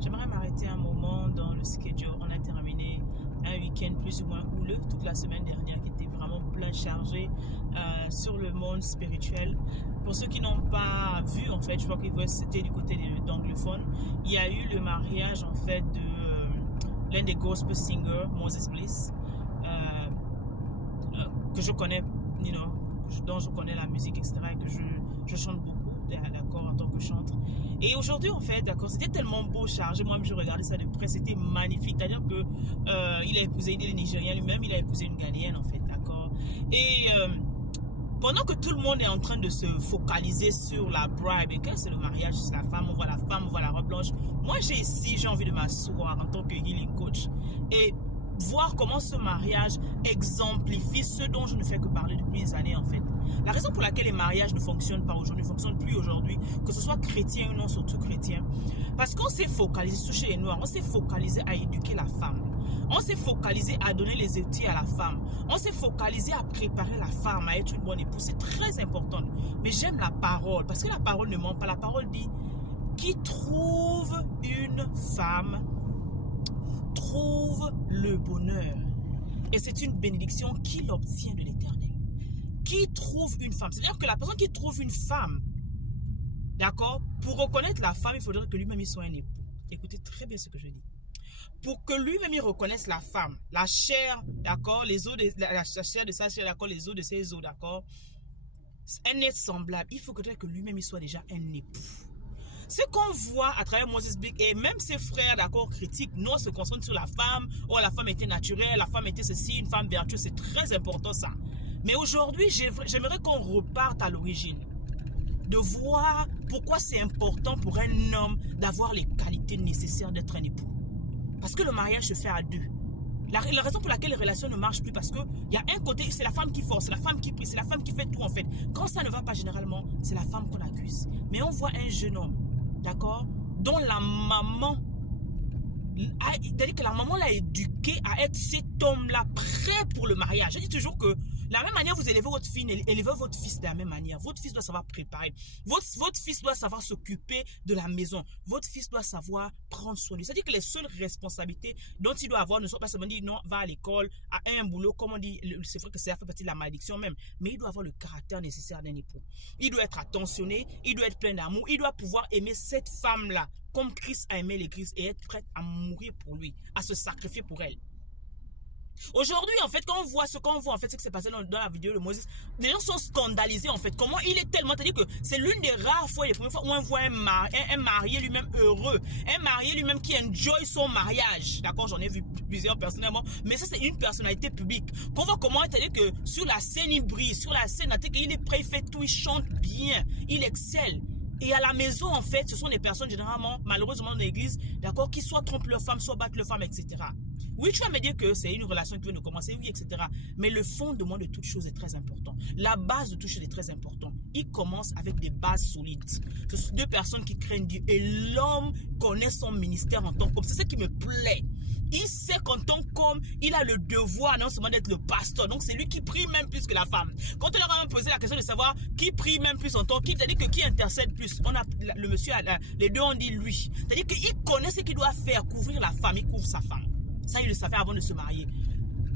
J'aimerais m'arrêter un moment dans le schedule. On a terminé un week-end plus ou moins houleux toute la semaine dernière qui était vraiment plein chargé sur le monde spirituel. Pour ceux qui n'ont pas vu, en fait, je crois que c'était du côté d'anglophone. Il y a eu le mariage, en fait, de l'un des gospel singers, Moses Bliss, que je connais, dont je connais la musique, etc., et que je chante beaucoup, d'accord, en tant que chantre. Et aujourd'hui, en fait, d'accord, c'était tellement beau, chargé. Moi-même, je regardais ça de près, c'était magnifique. C'est-à-dire que il a épousé, il est nigérien lui-même, il a épousé une Ghanéenne, en fait, d'accord. Et pendant que tout le monde est en train de se focaliser sur la bribe, et quand c'est le mariage, c'est la femme, on voit la robe blanche. Moi, j'ai envie de m'asseoir en tant que healing coach et voir comment ce mariage exemplifie ce dont je ne fais que parler depuis des années, en fait. La raison pour laquelle les mariages ne fonctionnent pas aujourd'hui, ne fonctionnent plus aujourd'hui, que ce soit chrétien ou non, surtout chrétien, parce qu'on s'est focalisé, surtout chez les Noirs, on s'est focalisé à éduquer la femme. On s'est focalisé à donner les outils à la femme. On s'est focalisé à préparer la femme à être une bonne épouse. C'est très important. Mais j'aime la parole, parce que la parole ne ment pas. La parole dit, qui trouve une femme trouve le bonheur. Et c'est une bénédiction qu'il obtient de l'Éternel. Qui trouve une femme. C'est-à-dire que la personne qui trouve une femme, d'accord, pour reconnaître la femme, il faudrait que lui-même il soit un époux. Écoutez très bien ce que je dis. Pour que lui-même il reconnaisse la femme, la chair, d'accord, les os de la chair de sa chair, d'accord, les os de ses os, d'accord, un être semblable, il faudrait que lui-même il soit déjà un époux. Ce qu'on voit à travers Moses Bliss et même ses frères, d'accord, critiques, non, se concentrent sur la femme. Oh, la femme était naturelle, la femme était ceci, une femme vertueuse, c'est très important ça. Mais aujourd'hui, j'aimerais qu'on reparte à l'origine. De voir pourquoi c'est important pour un homme d'avoir les qualités nécessaires d'être un époux. Parce que le mariage se fait à deux. La raison pour laquelle les relations ne marchent plus, parce que il y a un côté, c'est la femme qui force, c'est la femme qui prie, c'est la femme qui fait tout en fait. Quand ça ne va pas généralement, c'est la femme qu'on accuse. Mais on voit un jeune homme, d'accord, dont la maman, c'est-à-dire que la maman l'a éduqué à être cet homme-là prêt pour le mariage. Je dis toujours que la même manière vous élevez votre fille, élevez votre fils de la même manière. Votre fils doit savoir préparer. Votre fils doit savoir s'occuper de la maison. Votre fils doit savoir prendre soin de lui. C'est-à-dire que les seules responsabilités dont il doit avoir ne sont pas seulement dire non, va à l'école, à un boulot, comme on dit, c'est vrai que ça fait partie de la malédiction même, mais il doit avoir le caractère nécessaire d'un époux. Il doit être attentionné, il doit être plein d'amour, il doit pouvoir aimer cette femme-là comme Christ a aimé l'Église et être prêt à mourir pour lui, à se sacrifier pour elle. Aujourd'hui, en fait, quand on voit ce qu'on voit, en fait, ce qui s'est passé dans la vidéo de Moses, les gens sont scandalisés, en fait. Comment il est tellement, c'est-à-dire que c'est l'une des rares fois, les premières fois où on voit un marié lui-même heureux, un marié lui-même qui enjoy son mariage. D'accord, j'en ai vu plusieurs personnellement, mais ça, c'est une personnalité publique. Qu'on voit comment, c'est-à-dire que sur la scène, il brille, sur la scène, c'est-à-dire qu'il est prêt, il fait tout, il chante bien, il excelle. Et à la maison, en fait, ce sont des personnes généralement, malheureusement dans l'église, d'accord, qui soit trompent leur femme, soit battent leur femme, etc. Oui, tu vas me dire que c'est une relation qui vient de commencer, oui, etc. Mais le fondement de toute chose est très important. La base de toute chose est très important. Il commence avec des bases solides. Ce sont deux personnes qui craignent Dieu. Et l'homme connaît son ministère en tant qu'homme. C'est ce qui me plaît. Il sait qu'en tant qu'homme, il a le devoir non seulement d'être le pasteur. Donc c'est lui qui prie même plus que la femme. Quand on leur a posé la question de savoir qui prie même plus en tant qu'il, c'est-à-dire que qui intercède plus. On a le monsieur, les deux ont dit lui. C'est-à-dire qu'il connaît ce qu'il doit faire, couvrir la femme, il couvre sa femme. Ça, il le savait avant de se marier.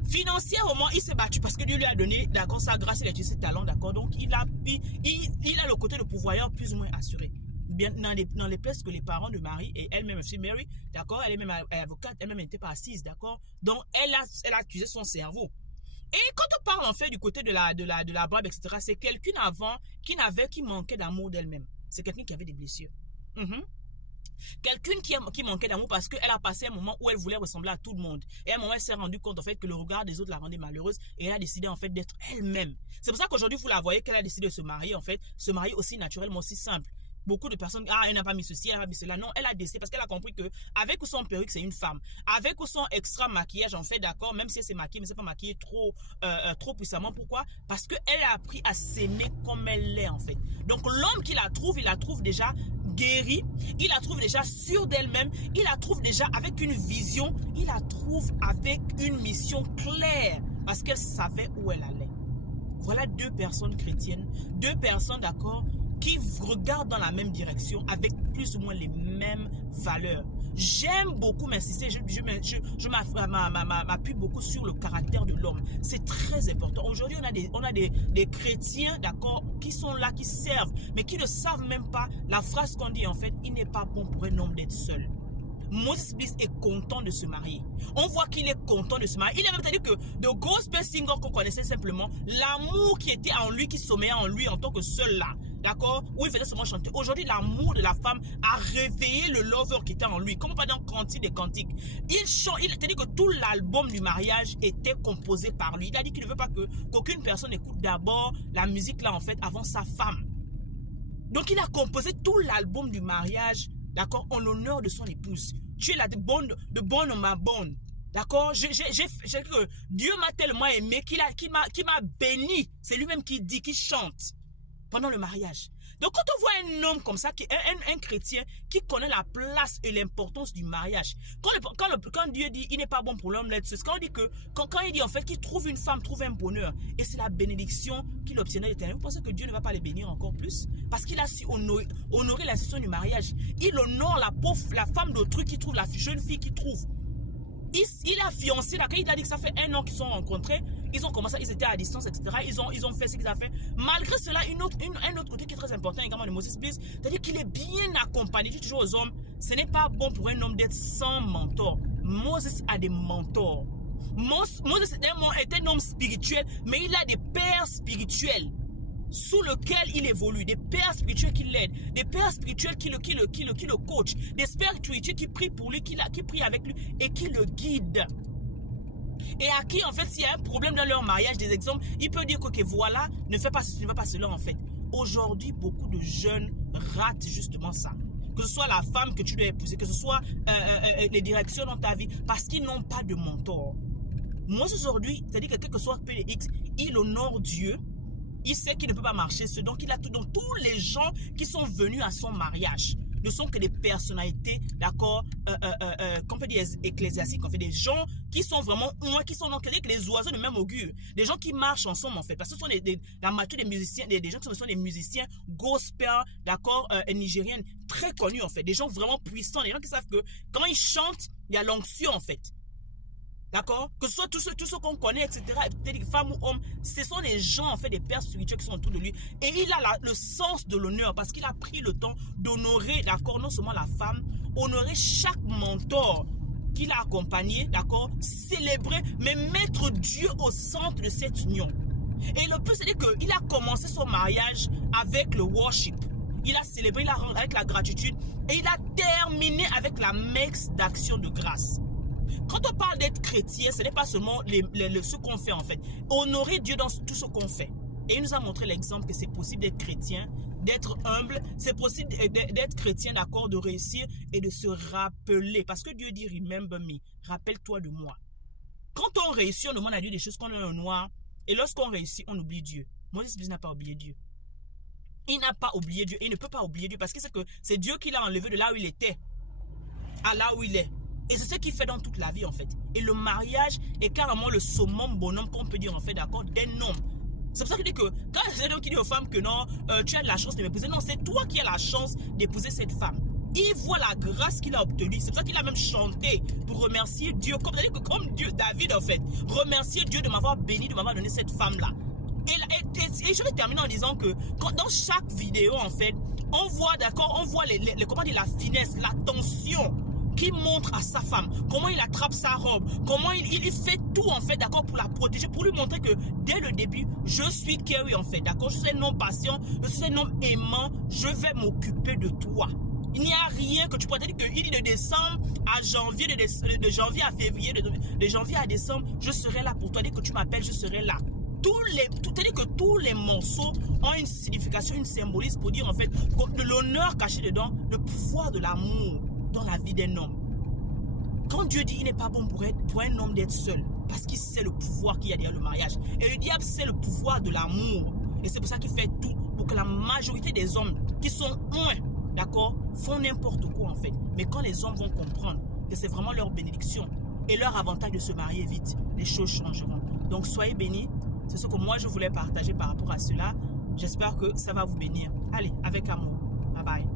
Financièrement, il s'est battu parce que Dieu lui a donné, d'accord, sa grâce, il a utilisé ses talents, d'accord. Donc, il a le côté de pourvoyeur plus ou moins assuré. Bien, dans les places que les parents de Marie et elle-même, Mary, d'accord, elle est même avocate, elle-même n'était pas assise, d'accord. Donc, elle a utilisé son cerveau. Et quand on parle en fait du côté de la bribe, etc., c'est quelqu'un avant qui manquait d'amour d'elle-même. C'est quelqu'un qui avait des blessures. Quelqu'un qui manquait d'amour parce qu'elle a passé un moment où elle voulait ressembler à tout le monde. Et à un moment, elle s'est rendue compte en fait que le regard des autres la rendait malheureuse et elle a décidé en fait d'être elle-même. C'est pour ça qu'aujourd'hui, vous la voyez qu'elle a décidé de se marier en fait, se marier aussi naturellement, aussi simple. Beaucoup de personnes, elle n'a pas mis ceci, elle n'a pas mis cela. Non, elle a décidé parce qu'elle a compris que avec ou sans perruque, c'est une femme. Avec ou sans extra maquillage, en fait, d'accord, même si elle s'est maquillée, mais c'est pas maquillée trop puissamment. Pourquoi? Parce qu'elle a appris à s'aimer comme elle l'est, en fait. Donc, l'homme qui la trouve, il la trouve déjà guérie, il la trouve déjà sûre d'elle-même, il la trouve déjà avec une vision, il la trouve avec une mission claire parce qu'elle savait où elle allait. Voilà deux personnes chrétiennes, deux personnes, d'accord, qui regardent dans la même direction avec plus ou moins les mêmes valeurs. J'aime beaucoup m'insister, je m'appuie beaucoup sur le caractère de l'homme. C'est très important. Aujourd'hui, on a des chrétiens, d'accord, qui sont là, qui servent, mais qui ne savent même pas la phrase qu'on dit en fait, il n'est pas bon pour un homme d'être seul. Moses Bliss est content de se marier. On voit qu'il est content de se marier. Il a même dit que de gospel singer qu'on connaissait simplement, l'amour qui était en lui, qui sommeillait en lui en tant que seul là, d'accord, où il faisait seulement chanter. Aujourd'hui, l'amour de la femme a réveillé le lover qui était en lui. Comme pas dans Cantique des Cantiques. Il a dit que tout l'album du mariage était composé par lui. Il a dit qu'il ne veut pas qu'aucune personne écoute d'abord la musique là en fait avant sa femme. Donc il a composé tout l'album du mariage, d'accord, en l'honneur de son épouse. Tu es là de bonne en ma bonne. D'accord, Dieu m'a tellement aimé qu'il m'a béni. C'est lui-même qui dit, qui chante pendant le mariage. Donc quand on voit un homme comme ça, un chrétien qui connaît la place et l'importance du mariage, quand Dieu dit il n'est pas bon pour l'homme d'être seul, quand il dit en fait qu'il trouve une femme, trouve un bonheur, et c'est la bénédiction qu'il obtiendra d'éternel, vous pensez que Dieu ne va pas les bénir encore plus? Parce qu'il a su honorer l'institution du mariage. Il honore la femme d'autrui qui trouve, la jeune fille qui trouve. Il a fiancé, là, quand il a dit que ça fait 1 an qu'ils sont rencontrés, ils ont commencé, ils étaient à distance, etc. Ils ont fait ce qu'ils ont fait. Malgré cela, un autre côté qui est très important également de Moses Bliss, c'est-à-dire qu'il est bien accompagné. Je dis toujours aux hommes, ce n'est pas bon pour un homme d'être sans mentor. Moses a des mentors. Moses est un homme spirituel, mais il a des pères spirituels sous lequel il évolue, des pères spirituels qui l'aident, des pères spirituels qui le coachent, des pères spirituels qui prient pour lui, qui prient avec lui et qui le guident. Et à qui, en fait, s'il y a un problème dans leur mariage, des exemples, il peut dire que okay, voilà, ne fais pas ceci, ne fais pas cela, en fait. Aujourd'hui, beaucoup de jeunes ratent justement ça. Que ce soit la femme que tu dois épouser, que ce soit les directions dans ta vie, parce qu'ils n'ont pas de mentor. Moi, aujourd'hui, c'est-à-dire que quel que soit PDX, il honore Dieu. Il sait qu'il ne peut pas marcher seul. Donc, il a tout. Donc, tous les gens qui sont venus à son mariage ne sont que des personnalités, d'accord, qu'on peut dire ecclésiastiques, en fait, des gens qui sont vraiment, qui sont donc les oiseaux de même augure. Des gens qui marchent ensemble, en fait. Parce que ce sont la majorité des musiciens, des gens qui sont des musiciens gospel, d'accord, nigériens, très connus, en fait. Des gens vraiment puissants, des gens qui savent que quand ils chantent, il y a l'onction, en fait. D'accord? Que ce soit tous ceux qu'on connaît, etc., femmes ou hommes, ce sont les gens, en fait, des pères spirituels qui sont autour de lui. Et il a le sens de l'honneur parce qu'il a pris le temps d'honorer, d'accord, non seulement la femme, honorer chaque mentor qu'il a accompagné, d'accord, célébrer, mais mettre Dieu au centre de cette union. Et le plus, c'est qu'il a commencé son mariage avec le worship. Il a célébré, il a rendu avec la gratitude et il a terminé avec la messe d'action de grâce. Quand on parle d'être chrétien, ce n'est pas seulement ce qu'on fait en fait. Honorer Dieu dans tout ce qu'on fait. Et il nous a montré l'exemple que c'est possible d'être chrétien, d'être humble, c'est possible d'être chrétien, d'accord, de réussir et de se rappeler. Parce que Dieu dit, remember me, rappelle-toi de moi. Quand on réussit, on demande à Dieu des choses qu'on a au noir. Et lorsqu'on réussit, on oublie Dieu. Moses n'a pas oublié Dieu. Il n'a pas oublié Dieu. Il ne peut pas oublier Dieu parce que c'est Dieu qui l'a enlevé de là où il était à là où il est. Et c'est ce qu'il fait dans toute la vie en fait. Et le mariage est carrément le summum bonhomme qu'on peut dire en fait, d'accord, d'un homme. C'est pour ça qu'il dit que quand c'est un homme qui dit aux femmes que non, tu as la chance de m'épouser, non, c'est toi qui as la chance d'épouser cette femme. Il voit la grâce qu'il a obtenue. C'est pour ça qu'il a même chanté pour remercier Dieu, comme Dieu, David en fait, remercier Dieu de m'avoir béni, de m'avoir donné cette femme-là. Et je vais terminer en disant que dans chaque vidéo en fait, on voit, d'accord, on voit comment dire, la finesse, l'attention qui montre à sa femme, comment il attrape sa robe, comment il fait tout en fait, d'accord, pour la protéger, pour lui montrer que dès le début, je suis Kerry en fait, d'accord, je suis un homme patient, je suis un homme aimant, je vais m'occuper de toi. Il n'y a rien que tu pourrais dire qu'il dit de décembre à janvier, de janvier à février, de janvier à décembre, je serai là pour toi, dès que tu m'appelles, je serai là. C'est-à-dire que tous les morceaux ont une signification, une symbolisme pour dire en fait de l'honneur caché dedans, le pouvoir de l'amour dans la vie d'un homme. Quand Dieu dit il n'est pas bon pour un homme d'être seul, parce qu'il sait le pouvoir qu'il y a derrière le mariage. Et le diable sait le pouvoir de l'amour. Et c'est pour ça qu'il fait tout pour que la majorité des hommes qui sont d'accord, font n'importe quoi en fait. Mais quand les hommes vont comprendre que c'est vraiment leur bénédiction et leur avantage de se marier vite, les choses changeront. Donc soyez bénis. C'est ce que moi je voulais partager par rapport à cela. J'espère que ça va vous bénir. Allez, avec amour. Bye bye.